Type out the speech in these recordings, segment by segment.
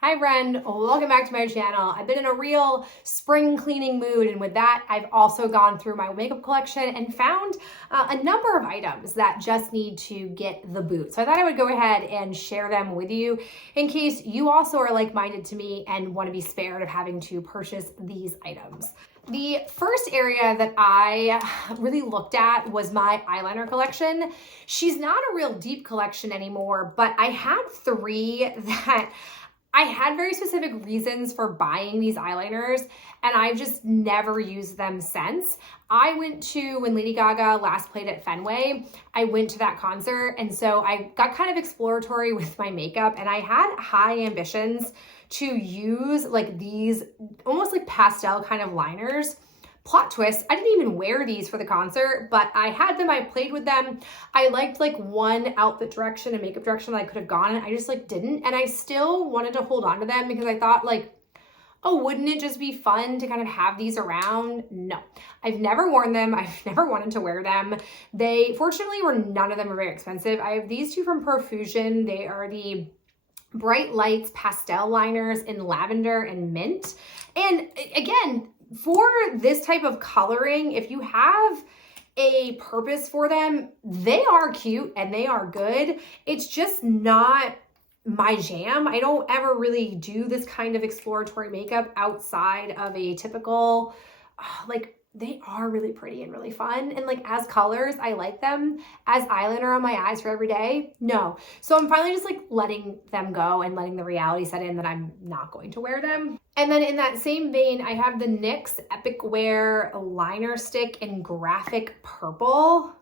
Hi friend, welcome back to my channel. I've been in a real spring cleaning mood, and with that I've also gone through my makeup collection and found a number of items that just need to get the boot. So I thought I would go ahead and share them with you in case you also are like-minded to me and want to be spared of having to purchase these items. The first area that I really looked at was my eyeliner collection. She's not a real deep collection anymore, but I had three that I had very specific reasons for buying these eyeliners, and I've just never used them since. I went to, when Lady Gaga last played at Fenway, I went to that concert, and so I got kind of exploratory with my makeup, and I had high ambitions to use like these almost like pastel kind of liners. Plot twist, I didn't even wear these for the concert, but I had them, I played with them. I liked like one outfit direction and makeup direction that I could have gone in. I just like didn't. And I still wanted to hold on to them because I thought like, oh, wouldn't it just be fun to kind of have these around? No, I've never worn them. I've never wanted to wear them. They, fortunately, none of them are very expensive. I have these two from Profusion. They are the Bright Lights pastel liners in lavender and mint. And again, for this type of coloring, if you have a purpose for them, they are cute and they are good. It's just not my jam. I don't ever really do this kind of exploratory makeup outside of a typical, like, they are really pretty and really fun. And like as colors, I like them. As eyeliner on my eyes for every day, no. So I'm finally just like letting them go and letting the reality set in that I'm not going to wear them. And then in that same vein, I have the NYX Epic Wear liner stick in graphic purple.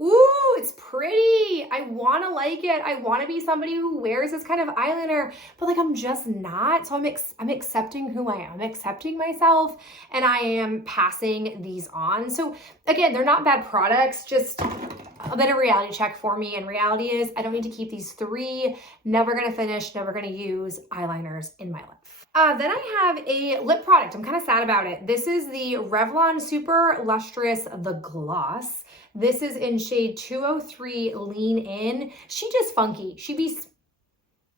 Ooh, it's pretty. I want to like it. I want to be somebody who wears this kind of eyeliner, but like I'm just not. So I'm accepting who I am. I'm accepting myself, and I am passing these on. So again, they're not bad products, just a bit of reality check for me. And reality is I don't need to keep these three, never going to finish, never going to use eyeliners in my life. Then I have a lip product. I'm kind of sad about it. This is the Revlon Super Lustrous The Gloss. This is in shade 203 Lean In. She just funky.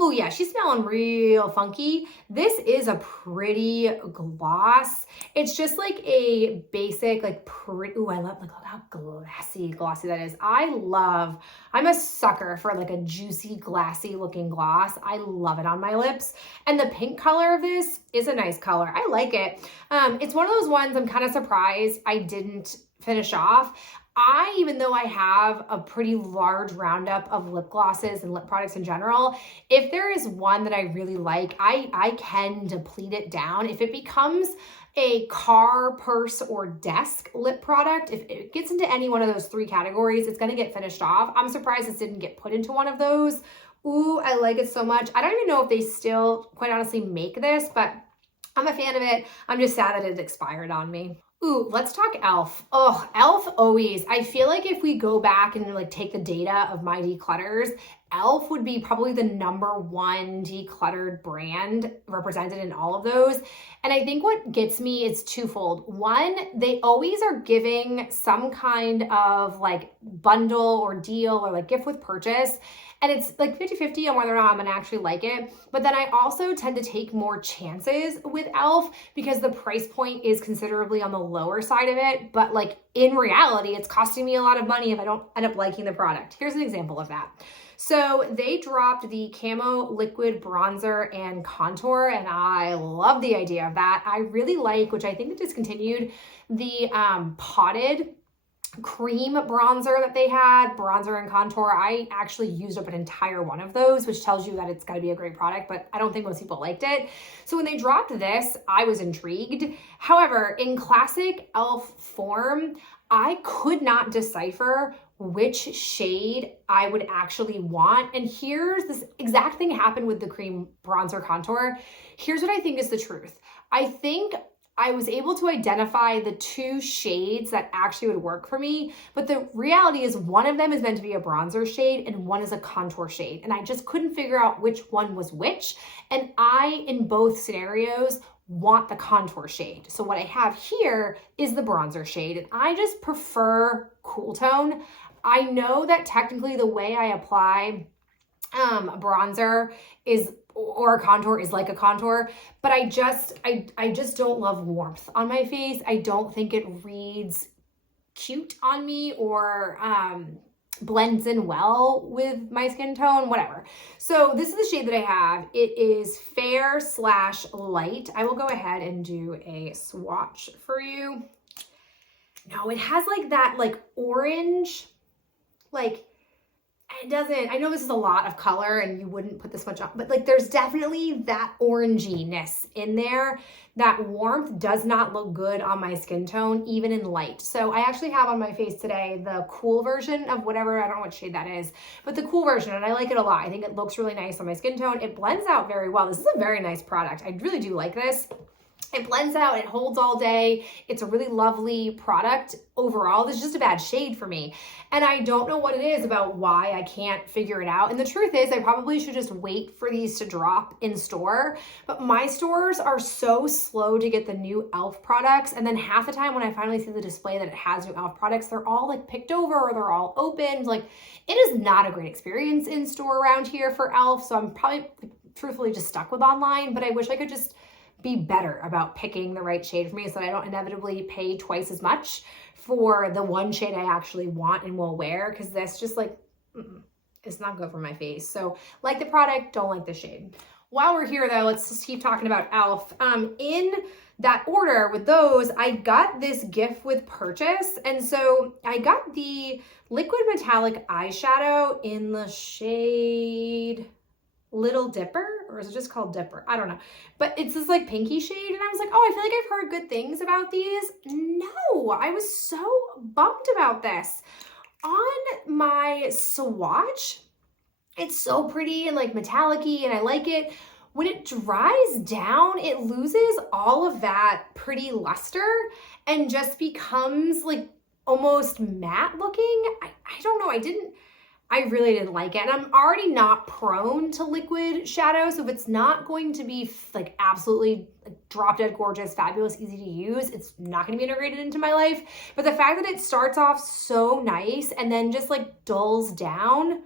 Oh yeah, she's smelling real funky. This is a pretty gloss. It's just like a basic, like pretty, ooh, I love, like, look how glossy that is. I'm a sucker for like a juicy, glassy looking gloss. I love it on my lips. And the pink color of this is a nice color. I like it. It's one of those ones I'm kind of surprised I didn't finish off. Even though I have a pretty large roundup of lip glosses and lip products in general, if there is one that I really like, I can deplete it down. If it becomes a car, purse, or desk lip product, if it gets into any one of those three categories, it's gonna get finished off. I'm surprised this didn't get put into one of those. Ooh, I like it so much. I don't even know if they still, quite honestly, make this, but I'm a fan of it. I'm just sad that it expired on me. Ooh, let's talk E.L.F. Oh, E.L.F. always. I feel like if we go back and like take the data of my declutters, E.L.F. would be probably the #1 decluttered brand represented in all of those. And I think what gets me is twofold. One, they always are giving some kind of like bundle or deal or like gift with purchase. And it's like 50-50 on whether or not I'm gonna actually like it. But then I also tend to take more chances with E.L.F. because the price point is considerably on the lower side of it. But like in reality, it's costing me a lot of money if I don't end up liking the product. Here's an example of that. So they dropped the Camo Liquid Bronzer and Contour, and I love the idea of that. I really like, which I think they discontinued, the potted cream bronzer that they had, bronzer and contour. I actually used up an entire one of those, which tells you that it's got to be a great product, but I don't think most people liked it. So when they dropped this, I was intrigued. However, in classic E.L.F. form, I could not decipher which shade I would actually want. And here's this exact thing happened with the cream bronzer contour. Here's what I think is the truth. I think I was able to identify the two shades that actually would work for me, but the reality is one of them is meant to be a bronzer shade and one is a contour shade. And I just couldn't figure out which one was which. And I, in both scenarios, want the contour shade. So what I have here is the bronzer shade, and I just prefer cool tone. I know that technically the way I apply bronzer is or a contour is like a contour, but I just don't love warmth on my face. I don't think it reads cute on me or blends in well with my skin tone, whatever. So this is the shade that I have. It is fair / light. I will go ahead and do a swatch for you. No, it has like that like orange, like it doesn't, I know this is a lot of color and you wouldn't put this much on, but like there's definitely that oranginess in there. That warmth does not look good on my skin tone, even in light. So I actually have on my face today the cool version of whatever, I don't know what shade that is, but the cool version, and I like it a lot. I think it looks really nice on my skin tone. It blends out very well. This is a very nice product. I really do like this. It blends out, it holds all day. It's a really lovely product overall. This is just a bad shade for me. And I don't know what it is about why I can't figure it out. And the truth is I probably should just wait for these to drop in store. But my stores are so slow to get the new E.L.F products. And then half the time when I finally see the display that it has new E.L.F products, they're all like picked over or they're all opened. Like it is not a great experience in store around here for E.L.F. So I'm probably truthfully just stuck with online, but I wish I could just be better about picking the right shade for me so that I don't inevitably pay twice as much for the one shade I actually want and will wear, because this just like, it's not good for my face. So like the product, don't like the shade. While we're here though, let's just keep talking about E.L.F. In that order with those, I got this gift with purchase. And so I got the liquid metallic eyeshadow in the shade Little Dipper, or is it just called Dipper? I don't know. But it's this like pinky shade. And I was like, oh, I feel like I've heard good things about these. No, I was so bummed about this. On my swatch, it's so pretty and like metallic-y and I like it. When it dries down, it loses all of that pretty luster and just becomes like almost matte looking. I don't know. I really didn't like it. And I'm already not prone to liquid shadow. So if it's not going to be like absolutely drop dead gorgeous, fabulous, easy to use, it's not going to be integrated into my life. But the fact that it starts off so nice and then just like dulls down,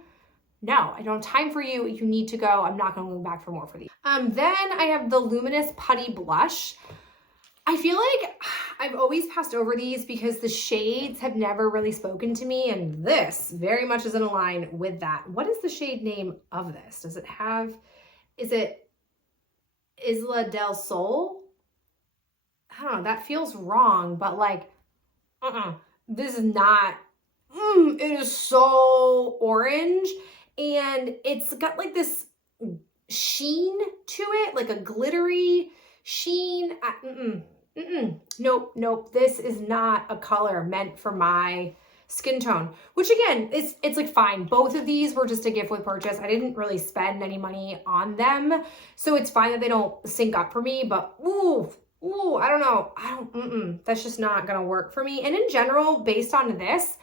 no, I don't have time for you. You need to go. I'm not going to go back for more for these. Then I have the Luminous Putty Blush. I feel like I've always passed over these because the shades have never really spoken to me, and this very much is in line with that. What is the shade name of this? Does it have, is it Isla del Sol? I don't know, that feels wrong, but like, this is not, it is so orange, and it's got like this sheen to it, like a glittery sheen. Nope. This is not a color meant for my skin tone, which again, it's like fine. Both of these were just a gift with purchase. I didn't really spend any money on them. So it's fine that they don't sync up for me, but ooh, I don't know. That's just not going to work for me. And in general, based on this,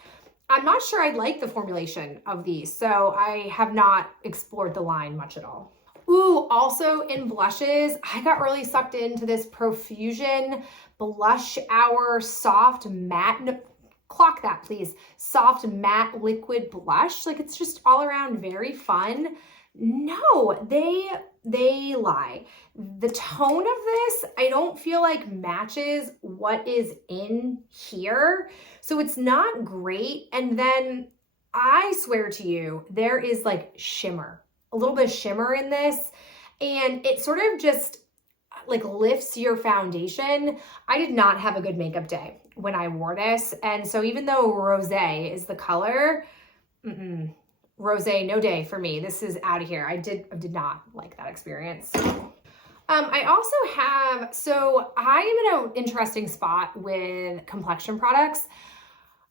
I'm not sure I like the formulation of these. So I have not explored the line much at all. Ooh, also in blushes, I got really sucked into this Profusion Blush Hour Soft Matte, clock that please, Soft Matte Liquid Blush. Like it's just all around very fun. No, they lie. The tone of this, I don't feel like matches what is in here. So it's not great. And then I swear to you, there is like shimmer. A little bit of shimmer in this, and it sort of just like lifts your foundation. I did not have a good makeup day when I wore this, and so even though rosé is the color, rosé no day for me. This is out of here. I did not like that experience. I also have, so I am in an interesting spot with complexion products.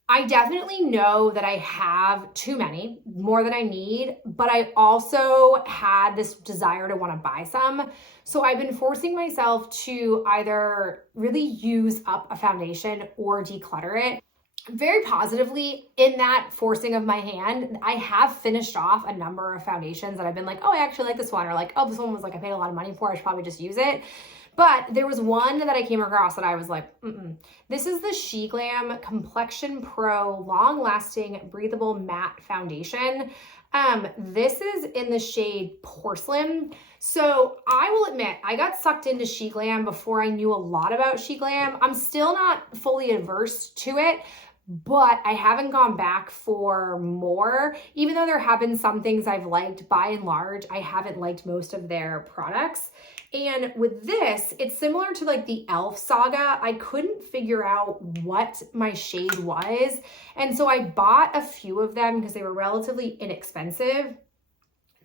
I definitely know that I have too many, more than I need, but I also had this desire to want to buy some. So I've been forcing myself to either really use up a foundation or declutter it. Very positively in that forcing of my hand, I have finished off a number of foundations that I've been like, oh, I actually like this one, or like, oh, this one was like, I paid a lot of money for, I should probably just use it. But there was one that I came across that I was like, This is the SheGlam Complexion Pro Long Lasting Breathable Matte Foundation. This is in the shade Porcelain. So I will admit, I got sucked into She Glam before I knew a lot about She Glam. I'm still not fully adverse to it, but I haven't gone back for more. Even though there have been some things I've liked, by and large, I haven't liked most of their products. And with this, it's similar to like the E.L.F saga. I couldn't figure out what my shade was. And so I bought a few of them because they were relatively inexpensive.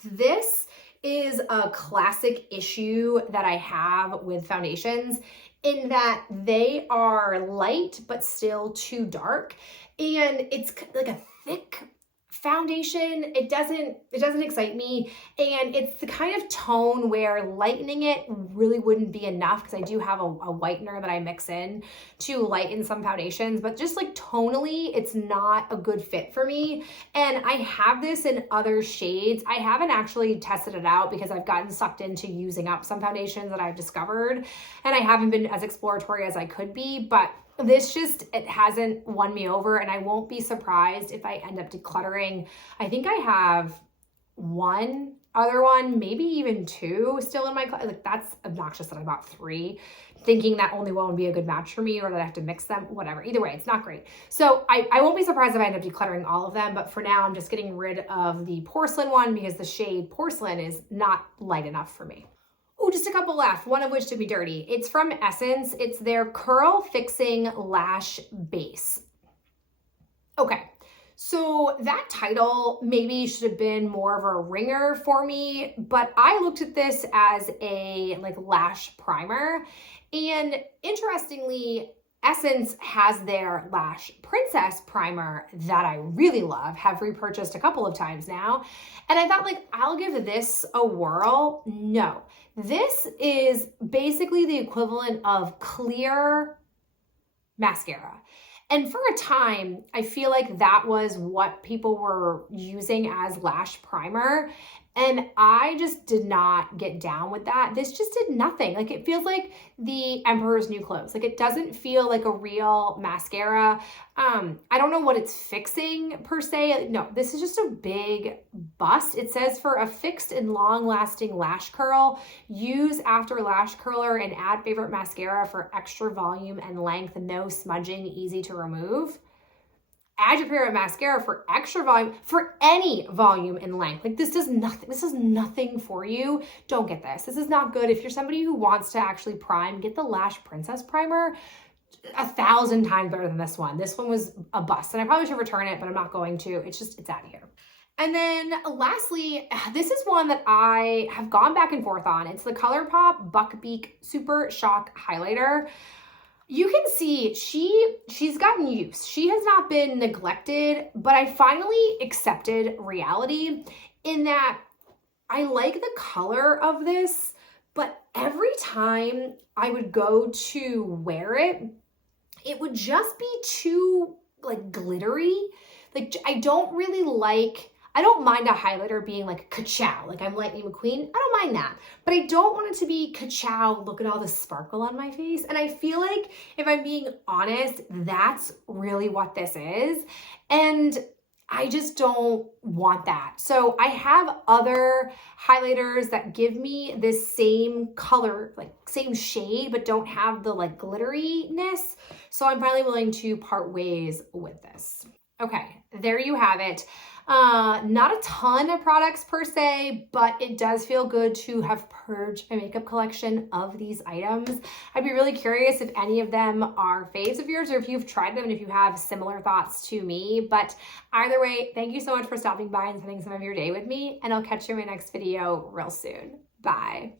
This is a classic issue that I have with foundations, in that they are light but still too dark, and it's like a thick foundation. It doesn't excite me, and it's the kind of tone where lightening it really wouldn't be enough, because I do have a whitener that I mix in to lighten some foundations, but just like tonally, it's not a good fit for me. And I have this in other shades. I haven't actually tested it out because I've gotten sucked into using up some foundations that I've discovered, and I haven't been as exploratory as I could be, but this just, it hasn't won me over, and I won't be surprised if I end up decluttering. I think I have one other one, maybe even two still in my closet. Like, that's obnoxious that I bought three, thinking that only one would be a good match for me, or that I have to mix them, whatever. Either way, it's not great. So I won't be surprised if I end up decluttering all of them, but for now, I'm just getting rid of the Porcelain one because the shade Porcelain is not light enough for me. Oh, just a couple left, one of which took me dirty. It's from Essence. It's their Curl Fixing Lash Base. Okay, so that title maybe should have been more of a ringer for me, but I looked at this as a like lash primer, and interestingly, Essence has their Lash Princess primer that I really love, have repurchased a couple of times now. And I thought, like, I'll give this a whirl. No, this is basically the equivalent of clear mascara. And for a time, I feel like that was what people were using as lash primer. And I just did not get down with that. This just did nothing. Like, it feels like the Emperor's New Clothes. Like, it doesn't feel like a real mascara. I don't know what it's fixing per se. No, this is just a big bust. It says, for a fixed and long-lasting lash curl, use after lash curler and add favorite mascara for extra volume and length. No smudging, easy to remove. Add your favorite mascara for extra volume, for any volume and length. Like, this does nothing. This is nothing for you. Don't get this. This is not good. If you're somebody who wants to actually prime, get the Lash Princess primer. 1,000 times better than this one. This one was a bust, and I probably should return it, but I'm not going to. It's out of here. And then lastly, this is one that I have gone back and forth on. It's the ColourPop Buckbeak Super Shock Highlighter. You can see she's gotten use. She has not been neglected, but I finally accepted reality in that I like the color of this, but every time I would go to wear it, it would just be too like glittery. Like, I don't mind a highlighter being like ka-chow, like I'm Lightning McQueen. I don't mind that, but I don't want it to be ka-chow, look at all the sparkle on my face. And I feel like, if I'm being honest, that's really what this is. And I just don't want that. So I have other highlighters that give me this same color, like same shade, but don't have the like glitteriness. So I'm finally willing to part ways with this. Okay, there you have it. Not a ton of products per se, but it does feel good to have purged my makeup collection of these items. I'd be really curious if any of them are faves of yours, or if you've tried them and if you have similar thoughts to me. But either way, thank you so much for stopping by and spending some of your day with me, and I'll catch you in my next video real soon. Bye.